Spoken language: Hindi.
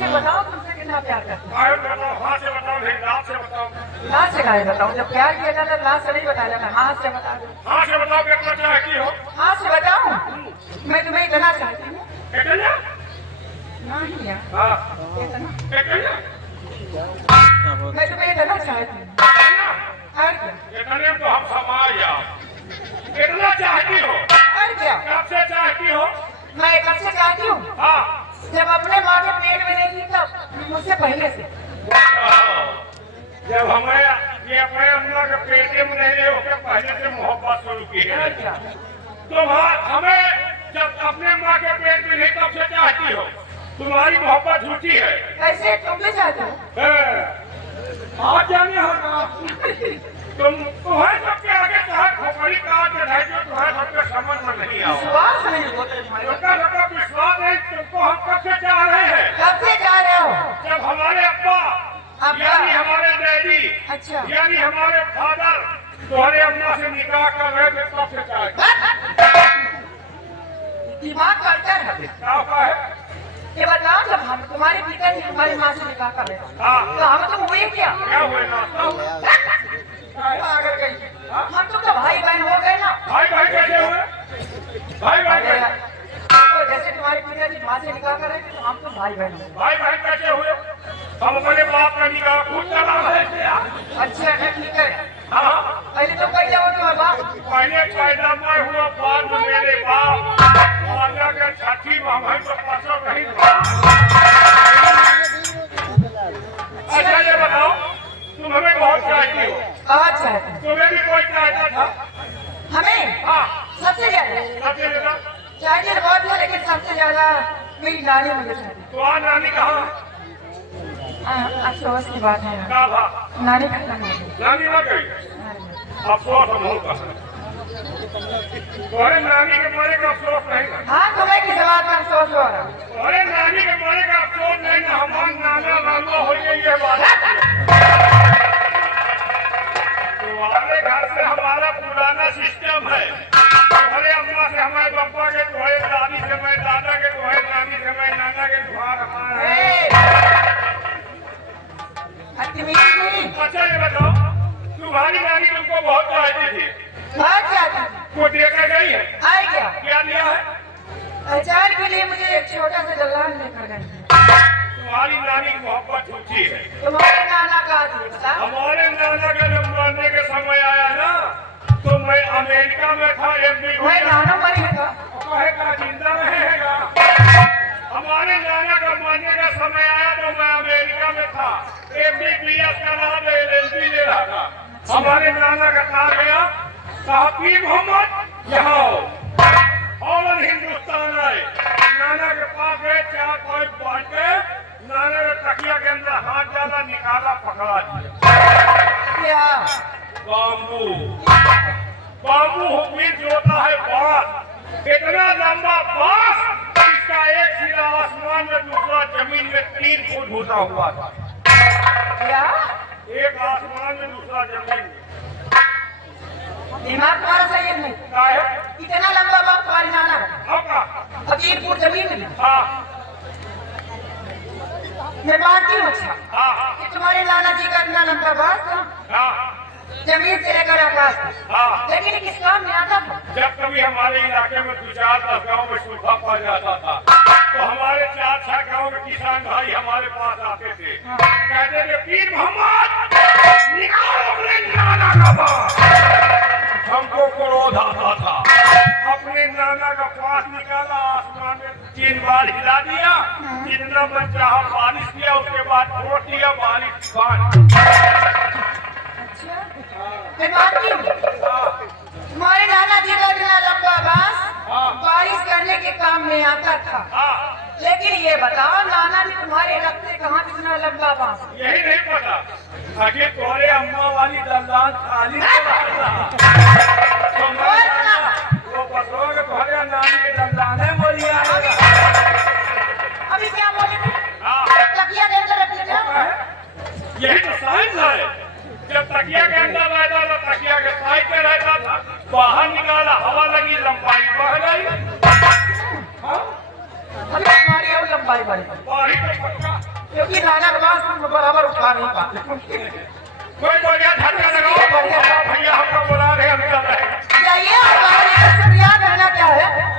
से बताओ तुमसे कितना प्यार करती हूँ। हाँ से बताओ, लाभ से बताओ। लाज से काहे बताऊँ, जब प्यार किया जाता है लाज से नहीं बताया जाता, हाँ से बता दो। हाँ से बताओ कितना चाहती हो। हाँ से बताऊँ, मैं तुम्हें इतना चाहती हूँ। कितना? नहीं यार, हाँ इतना कितना? मैं तुम्हें इतना चाहती हूँ। और क्या? इतने तो हम समाज या कितना चाहती हो? और क्या? कब से चाहती हो? मैं कब से चाहती हूँ, हाँ जब अपने माँ के पेट में नहीं थी तब, मुझसे पहले से। जब हमें ये अपने अम्मा के पेटे में नहीं है उसके पहले से मोहब्बत शुरू की है। और क्या? तो हमें जब अपने माँ के पेट में नहीं तब से चाहती हो। तुम्हारी मोहब्बत झूठी है। कैसे तुम भी चाहते हो? आज जाने होगा तुम्हें सबके आगे चाहे खोपड़ी काट के ढाई जो तुम्हें सबके समझ में नहीं आओ। विश्वास नहीं होता तुम्हारे ऊपर। सबका विश्वास नहीं, तुमको हम कब से चाह रहे हैं। कब से चाह रहे हो? जब हमारे अब्बा यानी हमारे डैडी अच्छा, यानी हमारे फादर तुम्हारे अम्मा से निकाह कर रहे थे तब से चाहते। दिमाग कल्चर है। क्या है? ये बताओ, जब हम तुम्हारे पिताजी हमारी माँ से निकाह कर रहे थे हाँ तो हम तो हुए क्या? क्या हुए ना? पागल गई। हम तो भाई बहन हो गए ना। भाई भाई कैसे हुए? भाई भाई अरे यार, तो जैसे तुम्हारे पिताजी माँ से निकाह कर रहे थे तो हम तो भाई बहन हो गए। भाई भाई कैसे हुए? हम अपने बाप का निकाह खुद करा रहे थे। अच्छा है, ठीक है। हाँ पहले तो कह जाओ तुम्हारे बाप। पहले पैदा मैं हुआ, बाद में मेरे बाप माता के छठी मामा तो पसंद नहीं था। अच्छा ये बताओ, तुम हमें बहुत चाहती हो। कहाँ चाहते हो? तुम्हें भी कोई चाहता था? हमें हाँ सबसे ज्यादा सबसे ज्यादा। चाहते तो बहुत है, लेकिन सबसे ज्यादा मेरी नानी मुझे चाहती। तो आज नानी कहाँ? अफसोस की बात है, कहाँ था? नानी खत्म हो गई। नानी ना गई। अफसोस हम होगा। तुम्हारे नानी के मरे का अफसोस नहीं है। हाँ, तुम्हें किस बात का अफसोस हो रहा? तुम्हारे नानी के मरे का अफसोस नहीं ना, हमारे नाना नाना हो ये बात। तुम्हारे घर से हमारा पुराना सिस्टम है। तुम्हारे अम्मा से हमारे पापा के, तुम्हारे दादी से मैं दादा के, तुम्हारे नानी से मैं नाना के, तुम्हारा हमारा है। अच्छा ये बताओ, तुम्हारी नानी तुमको बहुत चाहती थी। बहुत चाहती। वो देकर गई है? आए क्या? क्या दिया है? अचार के लिए मुझे एक छोटा सा दलान लेकर गए। तुम्हारी नानी की मोहब्बत झूठी है। तुम्हारे नाना का आदमी बता। हमारे नाना के जब मरने के समय आया ना, तो मैं अमेरिका में था। मैं नाना मरेगा। कहेगा जिंदा रहेगा। हमारे नाना का मरने का समय आया तो मैं अमेरिका में था। MBBS का नाम LLB ले रहा था। हमारे नाना का कहा गया, कहा पीर मोहम्मद यहाँ और हिंदुस्तान आए। नाना के पास गए, 4-5 बांट के नाना ने तकिया के अंदर हाथ डाला, निकाला, पकड़ा दिया। क्या? बाम्बू। बाम्बू हुक्मी जो होता है बांस, इतना लंबा बांस जिसका एक सिरा आसमान में दूसरा जमीन में 3 फुट होता हुआ था। क्या? एक आसमान में दूसरा जमीन में। दिमाग तुम्हारा सही है नहीं? क्या है? इतना लंबा बाप तुम्हारे नाना का? आपका? 3 फुट जमीन में। हाँ मैं मानती हूँ अच्छा हाँ कि तुम्हारे नाना जी का इतना लंबा बाप था, हाँ जमीन से लेकर आकाश तक। हाँ। लेकिन किस काम में आता था? जब कभी हमारे इलाके में 2-4-10 गाँव में सूखा पड़ जाता था तो हमारे 4-6 गाँव के किसान भाई हमारे पास आते थे। कहते थे पीर मोहम्मद निकालो अपने नाना का बाप। हमको क्रोध आता था। अपने नाना का पास निकाला, आसमान में 3 बार हिला दिया, जितना मन चाहा बारिश किया, उसके बाद छोड़ दिया, बारिश बंद। अच्छा, मैं मानती हूँ तुम्हारे नाना जी का इतना लंबा बांस बारिश करने के काम में आता था। लेकिन ये बताओ, नाना जी तुम्हारे रखते कहाँ इतना लंबा बांस? यही नहीं पता आखिर तुम्हारे अम्मा वाली दलान खाली वो पसों के तुम्हारे नानी के दलाने बोली आएगा। अभी क्या बोले थे? तकिया के अंदर रख लिया। यही तो साइंस है। जब तकिया के अंदर रहता था, तकिया के साइड में रहता था, बाहर निकाला, हवा लगी, लंबाई बढ़ गई। अभी तुम्हारी और लंबाई पाई बड़ी बारी तो पक्का क्योंकि नाना क्लास में बराबर उठा नहीं पाते कोई बढ़िया झटका लगाओ भैया हमको बुला रहे हम चल रहे जाइए और बाहर से याद रहना क्या है